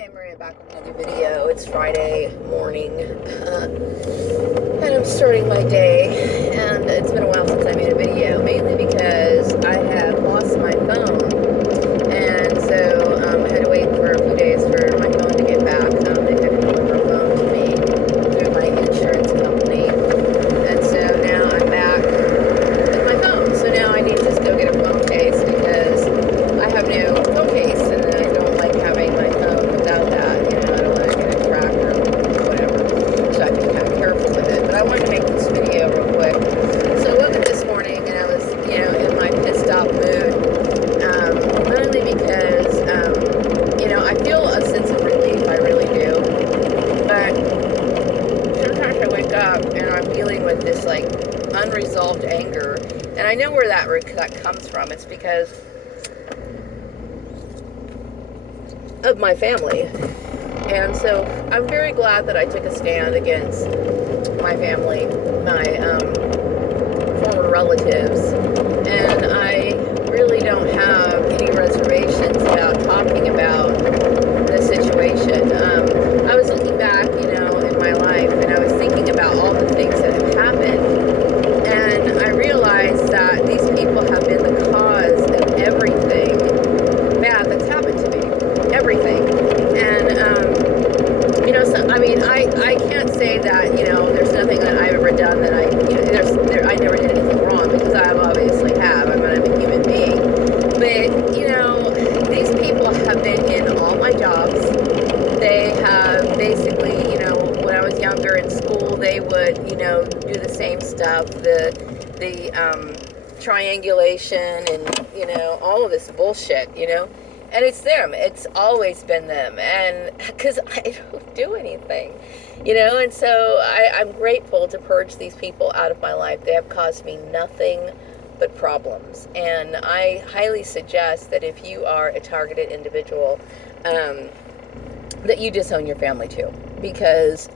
Hi, I'm Maria, back with another video. It's Friday morning, and I'm starting my day, and it's been a while since I made a video, mainly because I have lost my phone, and so I had to wait for a few days for my phone to get back. They had to deliver a phone to me through my insurance company, and so now I'm back with my phone. So now I need to just go get a phone case because I have no phone case, and then I don't like having my phone without that. I don't want to get a crack or whatever, so I have to be kind of careful with it. But I wanted to make this video real quick. So I woke up this morning and I was, in my pissed off mood, mainly because, I feel a sense of relief, I really do. But sometimes I wake up and I'm dealing with this, unresolved anger. And I know where that comes from. It's because of my family. And so I'm very glad that I took a stand against my family, my former relatives, and I really don't have any reservations about talking about the situation. I was looking back, in my life, and I was thinking about all the things that have happened, and I realized that these people have been the cause of everything bad that's happened to me. Everything. And, I can't say that, there's nothing that I've ever done that I never did anything wrong, because I obviously have. I'm a human being. But, these people have been in all my jobs. They have basically, when I was younger in school, they would, do the same stuff, the triangulation and, all of this bullshit, And it's them. It's always been them. And because I don't do anything, And so I'm grateful to purge these people out of my life. They have caused me nothing but problems. And I highly suggest that if you are a targeted individual, that you disown your family too. Because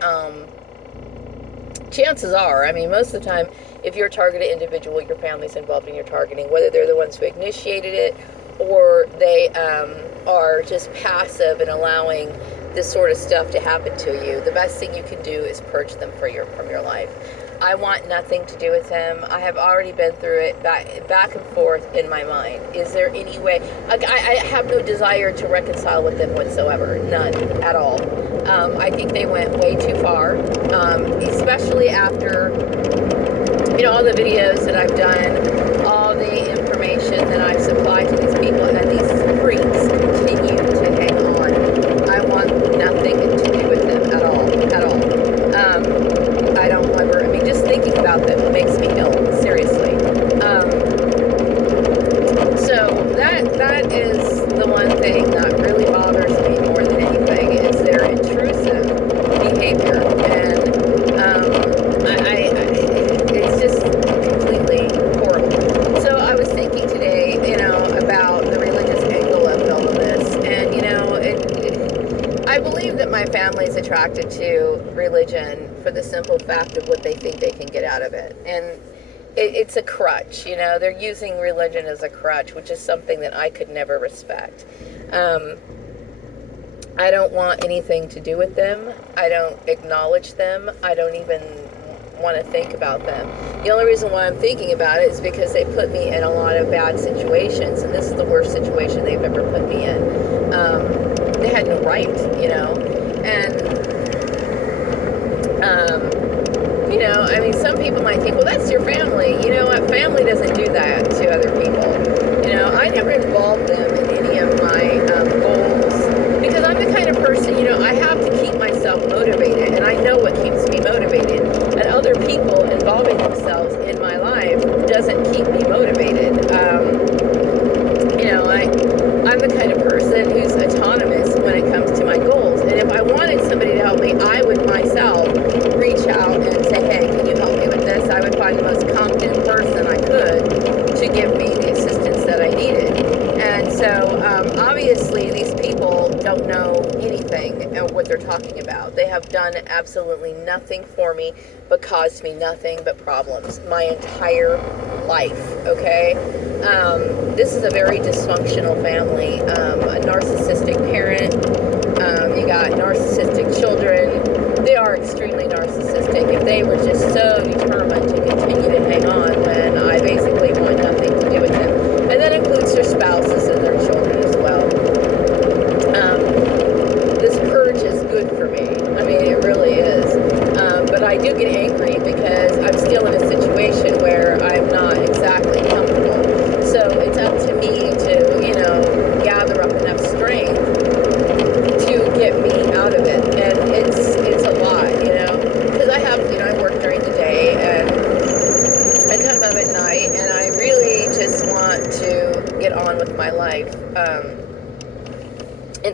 chances are, most of the time, if you're a targeted individual, your family's involved in your targeting, whether they're the ones who initiated it or they are just passive and allowing this sort of stuff to happen to you. The best thing you can do is purge them from your life. I want nothing to do with them. I have already been through it back and forth in my mind. Is there any way? I have no desire to reconcile with them whatsoever. None at all. I think they went way too far, especially after, all the videos that I've done, all the information that I've supplied to these people, and these freaks continue to hang on. I want nothing to do with them at all. I don't ever, just thinking about them makes me ill, seriously. So that is the one thing that really bothers me more than anything, is their intrusive behavior. And it's just completely horrible. So I was thinking today, about the religious angle of all of this. And, I believe that my family is attracted to religion for the simple fact of what they think they can get out of it. And it's a crutch, they're using religion as a crutch, which is something that I could never respect. I don't want anything to do with them. I don't acknowledge them. I don't even want to think about them. The only reason why I'm thinking about it is because they put me in a lot of bad situations, and this is the worst situation they've ever put me in. They had no right, and some people might think, well, that's your family. You know what? Family doesn't do that to other people. I never involved them in any of my goals, because I'm the kind of person, I have to keep myself motivated, and I know what keeps me motivated. And other people involving themselves in my life doesn't keep me motivated. I'm the kind of person who's autonomous when it comes to my goals. And if I wanted somebody to help me, I would myself reach out and say, hey, can you help me with this? I would find the most competent person I could to give me the assistance that I needed. And so, obviously, these people don't know anything of what they're talking about. They have done absolutely nothing for me, but caused me nothing but problems my entire life, okay? This is a very dysfunctional family, a narcissistic parent. You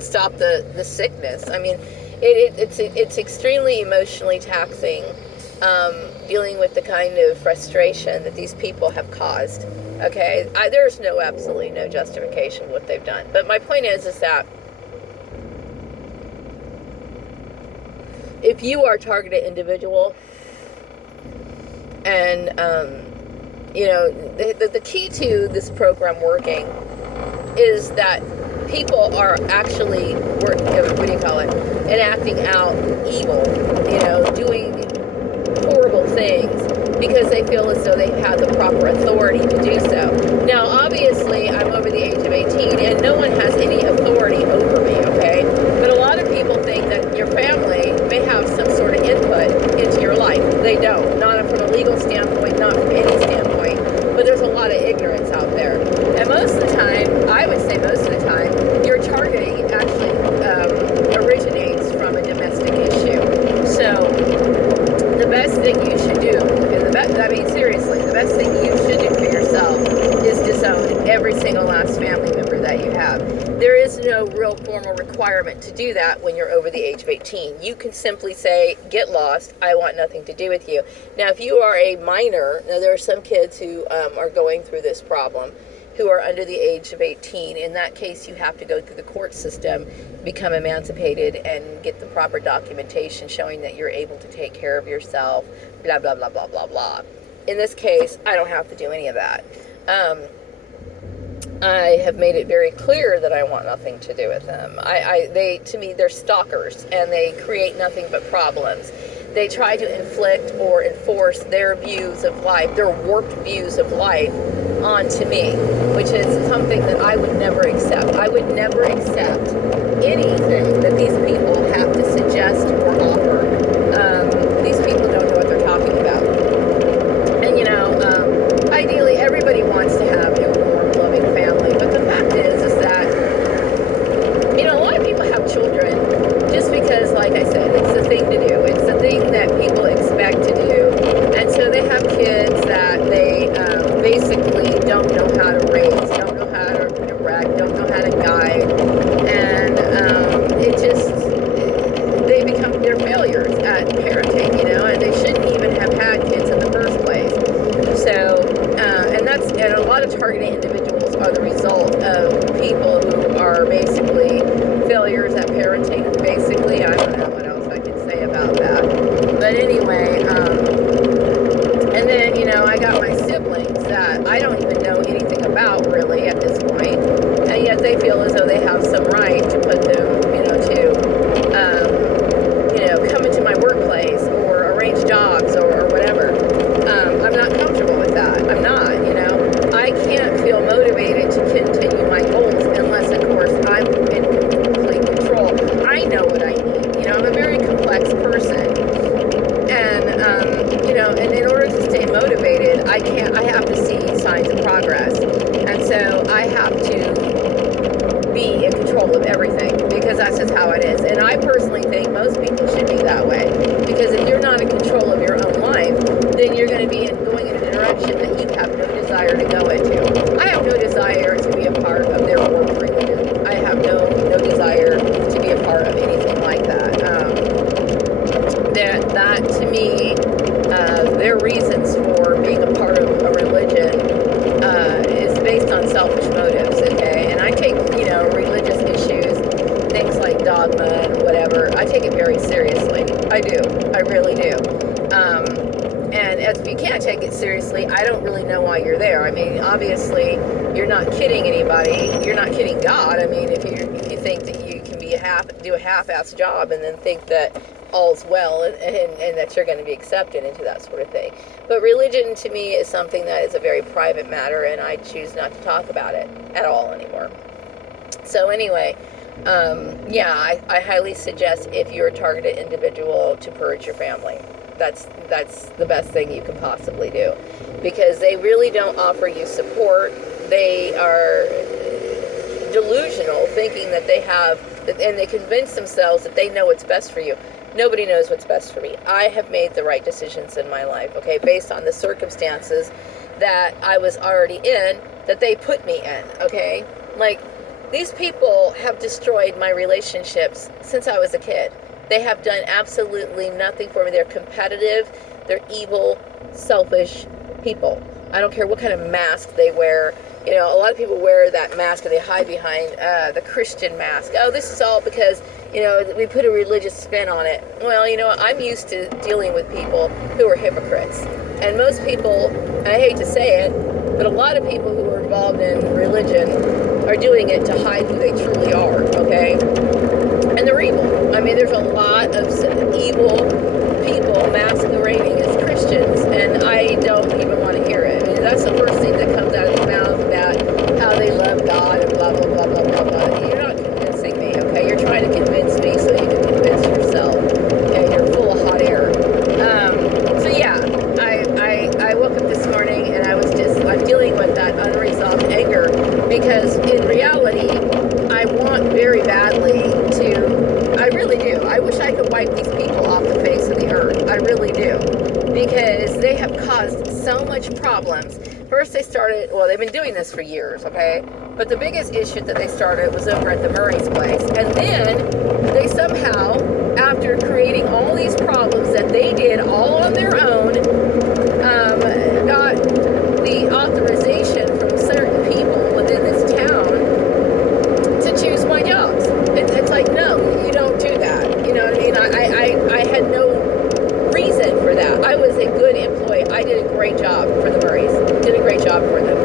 and stop the sickness. I mean, it's extremely emotionally taxing, dealing with the kind of frustration that these people have caused. Okay, there's absolutely no justification for what they've done. But my point is that if you are a targeted individual, and the key to this program working is that people are actually enacting out evil, doing horrible things because they feel as though they have the proper authority to do so. Now, obviously, I'm over the age of 18 and no one has any authority over me, okay? But a lot of people think that your family may have some sort of input into your life. They don't. Not from a legal standpoint, not from any standpoint. But there's a lot of ignorance out there. And most of the time, I would say most of the time, your targeting actually originates from a domestic issue. So the best thing you should do, seriously, the best thing you should do for yourself is disown every single last family member that you have. There is no real formal requirement to do that when you're over the age of 18. You can simply say, get lost, I want nothing to do with you. Now, if you are a minor, now there are some kids who are going through this problem who are under the age of 18. In that case, you have to go through the court system, become emancipated, and get the proper documentation showing that you're able to take care of yourself, blah, blah, blah, blah, blah, blah. In this case, I don't have to do any of that. I have made it very clear that I want nothing to do with them. To me, they're stalkers, and they create nothing but problems. They try to inflict or enforce their views of life, their warped views of life, onto me, which is something that I would never accept. I would never accept anything that these people have to suggest or offer. These people don't know what they're talking about. And, ideally, everybody wants to have a warm, loving family, but the fact is that, a lot of people have children just because, like I said, it's the thing to do. It's the thing that people expect to do. And so they have kids that they basically don't know how to raise, don't know how to direct, don't know how to guide. And they're failures at parenting, and they shouldn't even have had kids in the first place. So, and a lot of targeted individuals are the result of people who are basically failures at parenting. Basically, I don't know what else I can say about that. But anyway, and then, I got my siblings that I don't even know anything about really at this point, and yet they feel as though they have some right to put them, come into my workplace or arrange jobs or whatever. I'm not comfortable with that. I'm not, I can't feel motivated to continue my goals unless, of course, I'm in complete control. I know what I need. I'm a very complex person. And, and in order to stay motivated, I have to see signs of progress. And so I have to be in control of everything because that's just how it is. And I personally think most people should be that way, because if you're not in control of your own life, then you're going to be going in a direction that you have no desire to go into. I have no desire to be a part of their work religion. I have no desire to be a part of anything like that. That to me, their reasons for being a part of a religion is based on selfish motives, okay? And I take, religious issues, things like dogma and whatever, I take it very seriously. I do. I really do. And if you can't take it seriously, I don't really know why you're there. I mean, obviously, you're not kidding anybody. You're not kidding God. I mean, if you think that you can do a half-assed job and then think that all's well and that you're going to be accepted into that sort of thing. But religion to me is something that is a very private matter, and I choose not to talk about it at all anymore. So anyway, I highly suggest, if you're a targeted individual, to purge your family. That's the best thing you can possibly do, because they really don't offer you support. They are delusional, thinking that they have, and they convince themselves that they know what's best for you. Nobody knows what's best for me. I have made the right decisions in my life, okay, based on the circumstances that I was already in, that they put me in, okay? Like, These people have destroyed my relationships since I was a kid. They have done absolutely nothing for me. They're competitive. They're evil, selfish people. I don't care what kind of mask they wear. You know, a lot of people wear that mask and they hide behind the Christian mask. Oh, this is all because, you know, we put a religious spin on it. Well, you know, I'm used to dealing with people who are hypocrites. And most people, and I hate to say it, but a lot of people who are involved in religion are doing it to hide who they truly are, okay? And they're evil. I mean, there's a lot of evil people masquerading as Christians, and I don't even want to hear it. I mean, that's the first thing that comes out of their mouth about how they love God and blah, blah, blah, blah, blah, blah. You're not convincing me, okay? You're trying to convince me so you can convince yourself. Okay, you're full of hot air. So yeah, I woke up this morning and I'm dealing with that unresolved anger because in reality, I want very badly I really do. I wish I could wipe these people off the face of the earth. I really do. Because they have caused so much problems. First they've been doing this for years, okay? But the biggest issue that they started was over at the Murray's place. And then they somehow, after creating all these problems that they did all on their own, got the authorization from certain people within this town to choose my jobs. It's like, no, you don't do that. You know what I mean? I had no reason for that. I was a good employee. I did a great job for the Murrays. Did a great job for them.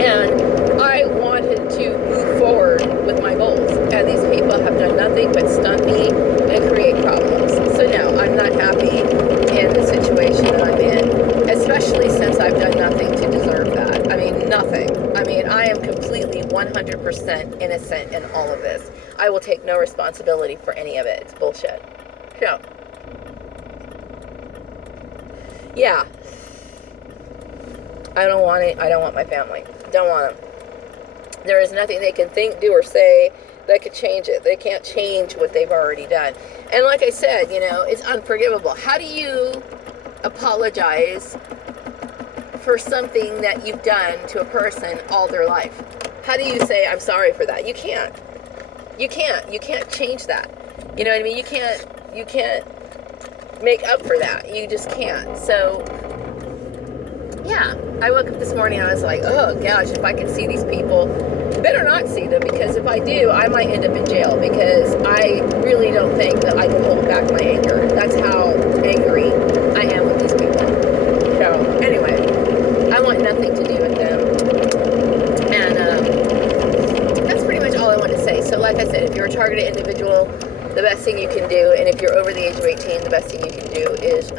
And I wanted to move forward with my goals. And these people have done nothing but stun me and create problems. So no, I'm not happy in the situation that I'm in, especially since I've done nothing to deserve that. I mean, nothing. I mean, I am completely 100% innocent in all of this. I will take no responsibility for any of it. It's bullshit. So, yeah. I don't want it. I don't want my family. Don't want them. There is nothing they can think, do, or say that could change it. They can't change what they've already done. And like I said, you know, it's unforgivable. How do you apologize for something that you've done to a person all their life? How do you say, I'm sorry for that? You can't. You can't change that. You know what I mean? You can't make up for that. You just can't. So, yeah. I woke up this morning and I was like, oh gosh, if I could see these people, better not see them, because if I do, I might end up in jail, because I really don't think that I can hold back my anger. That's how angry I am with these people. So, anyway, I want nothing to do with them. And that's pretty much all I want to say. So like I said, if you're a targeted individual, the best thing you can do, and if you're over the age of 18, the best thing you can do is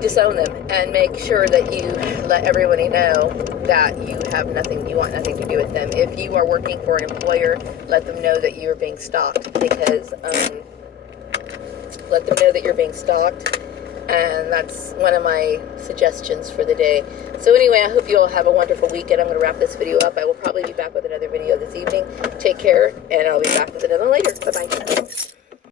disown them and make sure that you let everybody know that you want nothing to do with them. If you are working for an employer, let them know that you're being stalked, because let them know that you're being stalked. And that's one of my suggestions for the day. So anyway, I hope you all have a wonderful weekend. I'm going to wrap this video up. I will probably be back with another video this evening. Take care, and I'll be back with another later. Bye-bye.